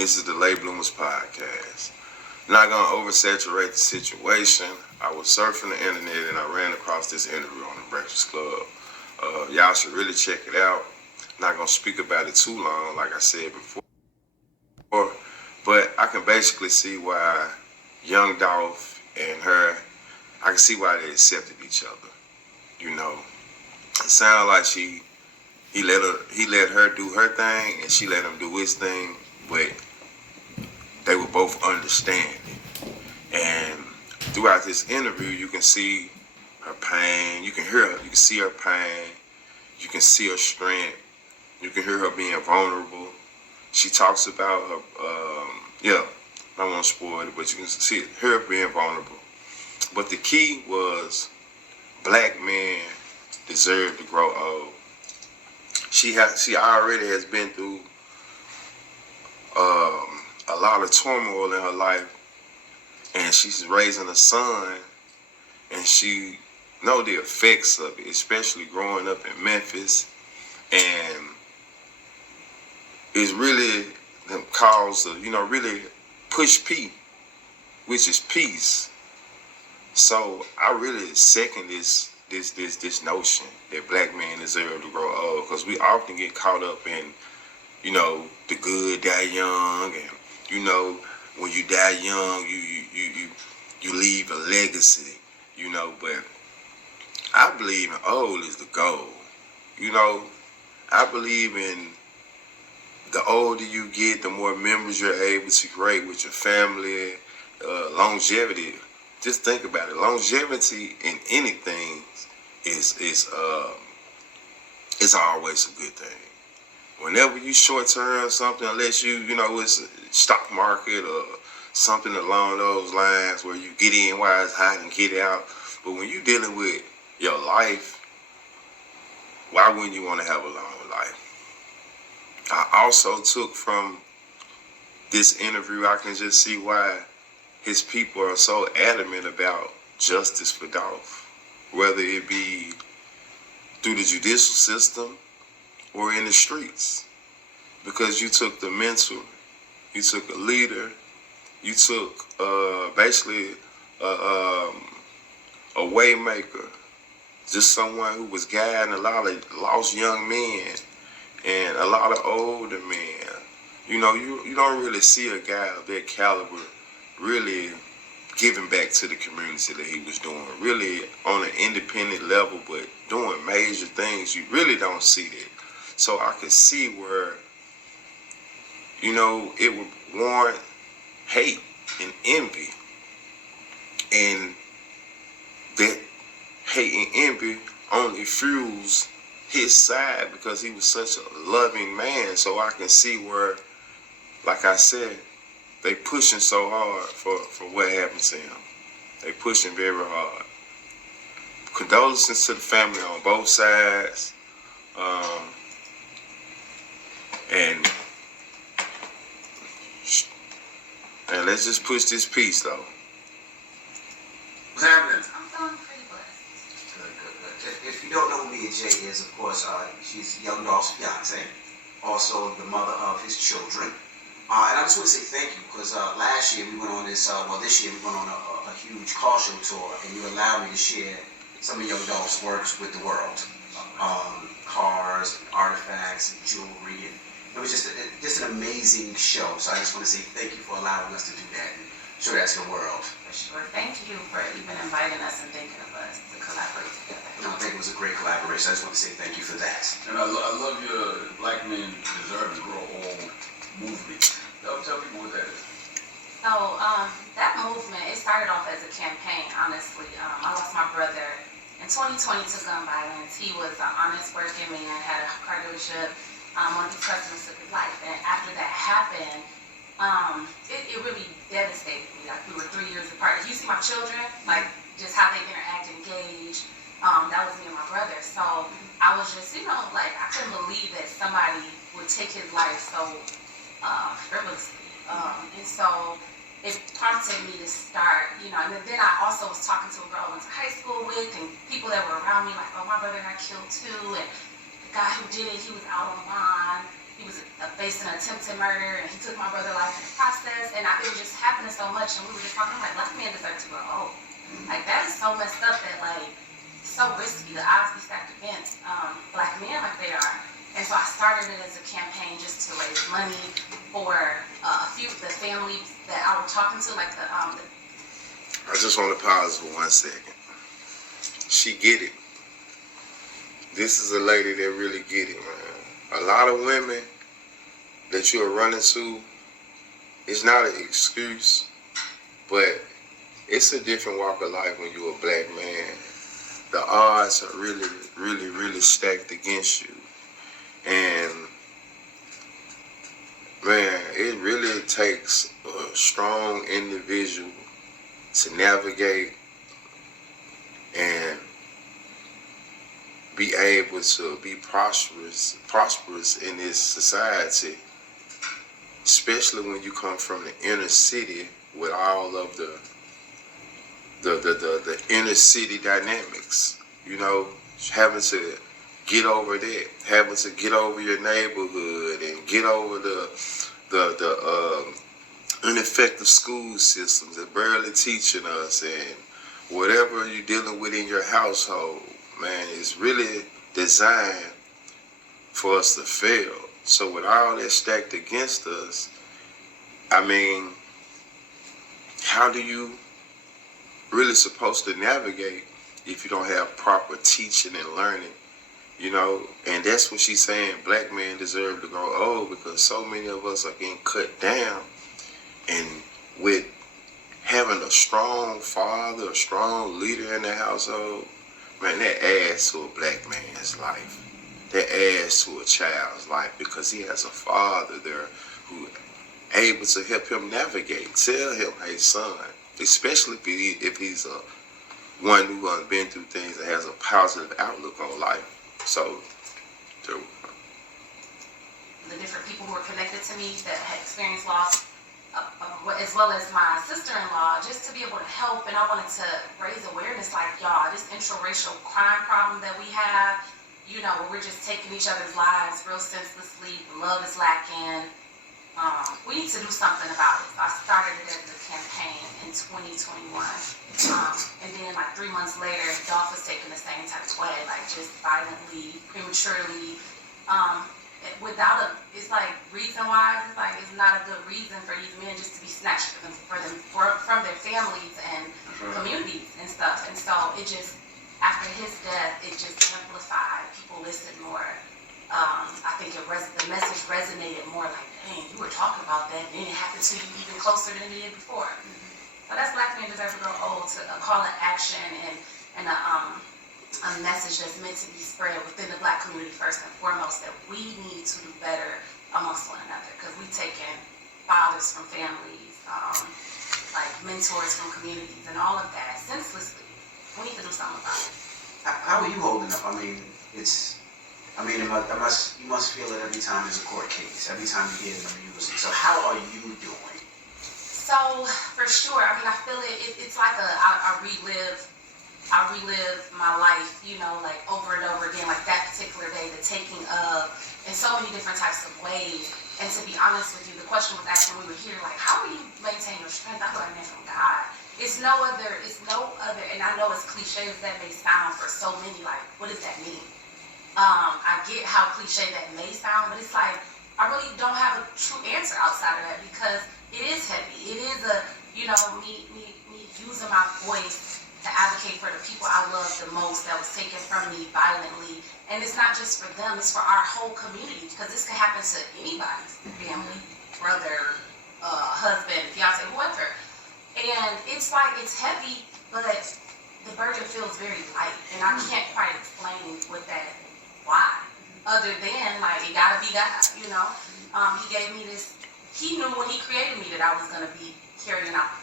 this is the Late Bloomers Podcast. Not gonna oversaturate the situation. I was surfing the internet and I ran across this interview on the Breakfast Club. Y'all should really check it out. Not gonna speak about it too long, like I said before. But I can basically see why Young Dolph and her, I can see why they accepted each other. You know, it sounded like he let her do her thing and she let him do his thing, but they were both understanding. And throughout this interview, you can see her pain, you can hear her, you can see her pain, you can see her strength, you can hear her being vulnerable. She talks about her, I don't want to spoil it, but you can see her being vulnerable. But the key was black men deserve to grow old. She already has been through a lot of turmoil in her life, and she's raising a son, and she know the effects of it, especially growing up in Memphis, and it's really the cause of, really push P, which is peace. So I really second this notion that black men deserve to grow old, because we often get caught up in, the good die young, and when you die young, you leave a legacy, but I believe in old is the goal. I believe in the older you get, the more memories you're able to create with your family, longevity. Just think about it. Longevity in anything is always a good thing. Whenever you short term something, unless it's a stock market or something along those lines where you get in while it's hot and get out. But when you're dealing with your life, why wouldn't you want to have a long life? I also took from this interview, I can just see why his people are so adamant about justice for Dolph, whether it be through the judicial system or in the streets. Because you took the mentor, you took a leader, you took basically a way maker, just someone who was guiding a lot of lost young men and a lot of older men. You don't really see a guy of that caliber really giving back to the community that he was doing, really on an independent level, but doing major things. You really don't see that. So I could see where, it would warrant hate and envy. And that hate and envy only fuels his side because he was such a loving man. So I can see where, like I said, they pushing so hard for what happened to him. They pushing very hard. Condolences to the family on both sides. And let's just push this peace, though. What's happening? I'm feeling pretty blessed. Good. If you don't know who Jaye is, of course, she's Young Dolph's fiance, also the mother of his children. And I just want to say thank you, because last year we went on this year we went on a huge car show tour, and you allowed me to share some of Young Dolph's works with the world. Cars, artifacts, and jewelry. And it was just an amazing show. So I just want to say thank you for allowing us to do that and show that to the world. For sure. Thank you for even inviting us and thinking of us to collaborate together. I think it was a great collaboration. I just want to say thank you for that. And I love your Black Men Deserve to Grow Old movement. Tell people what that is. So that movement, it started off as a campaign, honestly. I lost my brother in 2020 to gun violence. He was an honest working man, had a car dealership. One of his customers took his life. And after that happened, it really devastated me. Like, we were 3 years apart. You see my children, like, just how they interact, engage. That was me and my brother. So I was just, I couldn't believe that somebody would take his life so frivolously. And so it prompted me to start, and then I also was talking to a girl I went to high school with, and people that were around me, like, oh, my brother got killed too, and the guy who did it, he was out on bond. he was facing attempted murder, and he took my brother's life in the process. And it was just happening so much, and we were just talking. I'm like, black men deserve to grow old. Like that is so messed up that like it's so risky. The odds be stacked against black men like they are. And so I started it as a campaign just to raise money for the families that I was talking to, like the I just want to pause for 1 second. She get it. This is a lady that really get it, man. A lot of women that you're running to, it's not an excuse, but it's a different walk of life when you're a black man. The odds are really, really, really stacked against you. And, man, it really takes a strong individual to navigate and be able to be prosperous in this society, especially when you come from the inner city with all of the inner city dynamics, you know, having to get over that, having to get over your neighborhood and get over the ineffective school systems that barely teaching us, and whatever you're dealing with in your household, man, it's really designed for us to fail. So with all that stacked against us, I mean, how do you really supposed to navigate if you don't have proper teaching and learning, you know? And that's what she's saying. Black men deserve to grow old because so many of us are getting cut down. And with having a strong father, a strong leader in the household, man, that adds to a black man's life. That adds to a child's life because he has a father there who able to help him navigate. Tell him, hey, son, especially if he's a one who has been through things and has a positive outlook on life. So, the different people who were connected to me that had experienced loss, as well as my sister-in-law, just to be able to help. And I wanted to raise awareness, like, y'all, this interracial crime problem that we have, you know, where we're just taking each other's lives real senselessly, love is lacking. We need to do something about it. So I started it as a campaign in 2021. And then like 3 months later, Dolph was taken the same type of way, like just violently, prematurely, it's like reason-wise, it's like it's not a good reason for these men just to be snatched from their families and communities and stuff. And so it just, after his death, it just amplified. People listened more. I think the message resonated more, like, dang, you were talking about that, and it happened to you even closer than it did before. So that's Black Men Deserve to Grow Old, to a call to action and a message that's meant to be spread within the Black community first and foremost, that we need to do better amongst one another, because we've taken fathers from families, like mentors from communities, and all of that senselessly. We need to do something about it. How are you holding up? I mean, you must feel it every time there's a court case, every time you hear the music. So how are you doing? So for sure, I mean, I feel it's like I relive my life, you know, like over and over again, like that particular day, the taking of, in so many different types of ways. And to be honest with you, the question was asked when we were here, like, how do you maintain your strength? I learned that from God. It's no other, and I know as cliche as that may sound for so many, like, what does that mean? I get how cliche that may sound, but it's like, I really don't have a true answer outside of that, because it is heavy. It is me using my voice to advocate for the people I love the most that was taken from me violently. And it's not just for them, it's for our whole community, because this can happen to anybody's family, brother, husband, fiance, whoever. And it's like, it's heavy, but the burden feels very light. And I can't quite explain why. Other than, like, it gotta be God, you know? He gave me this, he knew when he created me that I was gonna be carrying out